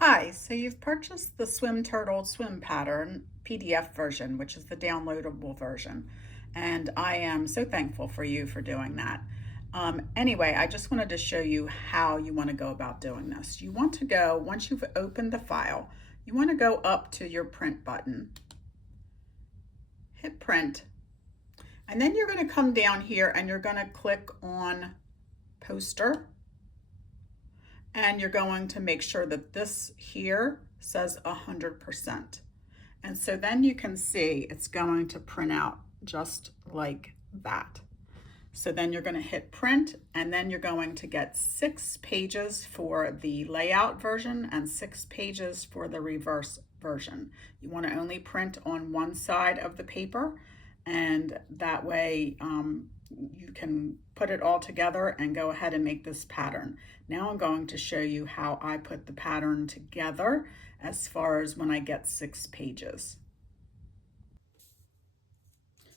Hi, so you've purchased the Swim Turtle Swim Pattern PDF version, which is the downloadable version. And I am so thankful for you for doing that. Anyway, I just wanted to show you how you want to go about doing this. You want to go, once you've opened the file, you want to go up to your print button, hit print, and then you're going to come down here and you're going to click on poster. And you're going to make sure that this here says 100%. And so then you can see it's going to print out just like that. So then you're going to hit print, and then you're going to get 6 pages for the layout version and 6 pages for the reverse version. You want to only print on one side of the paper, and that way you can put it all together and go ahead and make this pattern. Now I'm going to show you how I put the pattern together as far as when I get 6 pages.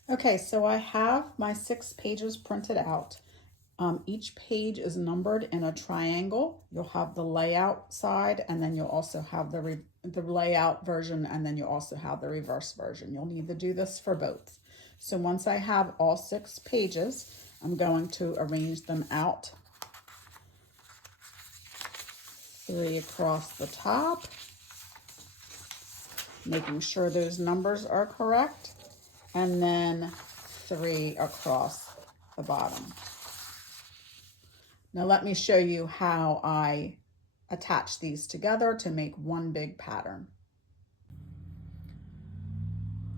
Okay, so I have my 6 pages printed out. Each page is numbered in a triangle. You'll have the layout side, and then you'll also have the layout version, and then you'll also have the reverse version. You'll need to do this for both. So once I have all 6 pages, I'm going to arrange them out 3 across the top, making sure those numbers are correct, and then 3 across the bottom. Now let me show you how I attach these together to make one big pattern.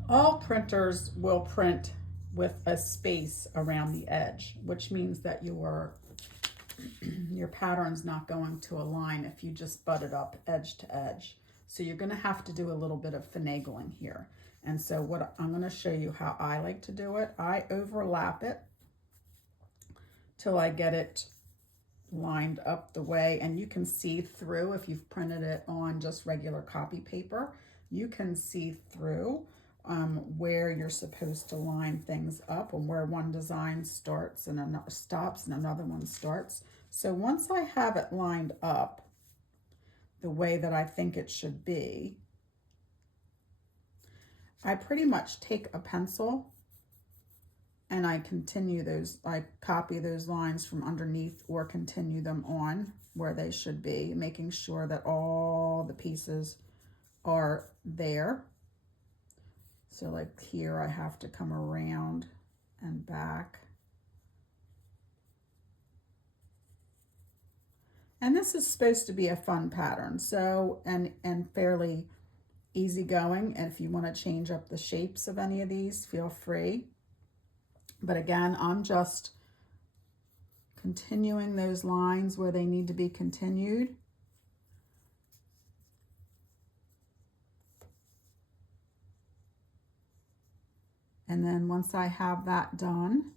All printers will print with a space around the edge, which means that your pattern's not going to align if you just butt it up edge to edge. So you're going to have to do a little bit of finagling here. And so what I'm going to show you how I like to do it. I overlap it till I get it lined up the way, and you can see through. If you've printed it on just regular copy paper, you can see through where you're supposed to line things up and where one design starts and another stops and another one starts. So once I have it lined up the way that I think it should be, I pretty much take a pencil and I continue those, I copy those lines from underneath or continue them on where they should be, making sure that all the pieces are there. So like here, I have to come around and back. And this is supposed to be a fun pattern, so, and fairly easygoing. And if you want to change up the shapes of any of these, feel free. But again, I'm just continuing those lines where they need to be continued. And then once I have that done,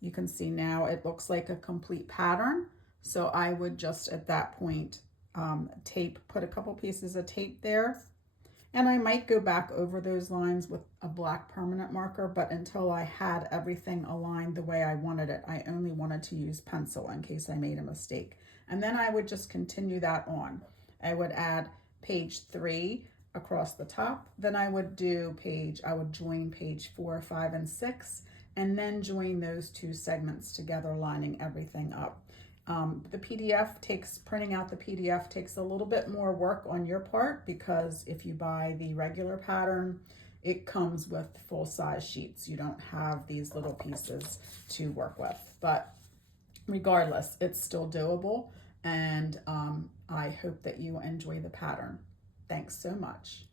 you can see now it looks like a complete pattern. So I would just at that point put a couple pieces of tape there. And I might go back over those lines with a black permanent marker, but until I had everything aligned the way I wanted it, I only wanted to use pencil in case I made a mistake. And then I would just continue that on. I would add page 3 across the top. Then I would join page 4, 5, and 6, and then join those 2 segments together, lining everything up. Printing out the PDF takes a little bit more work on your part, because if you buy the regular pattern, it comes with full-size sheets. You don't have these little pieces to work with. But regardless, it's still doable, and I hope that you enjoy the pattern. Thanks so much.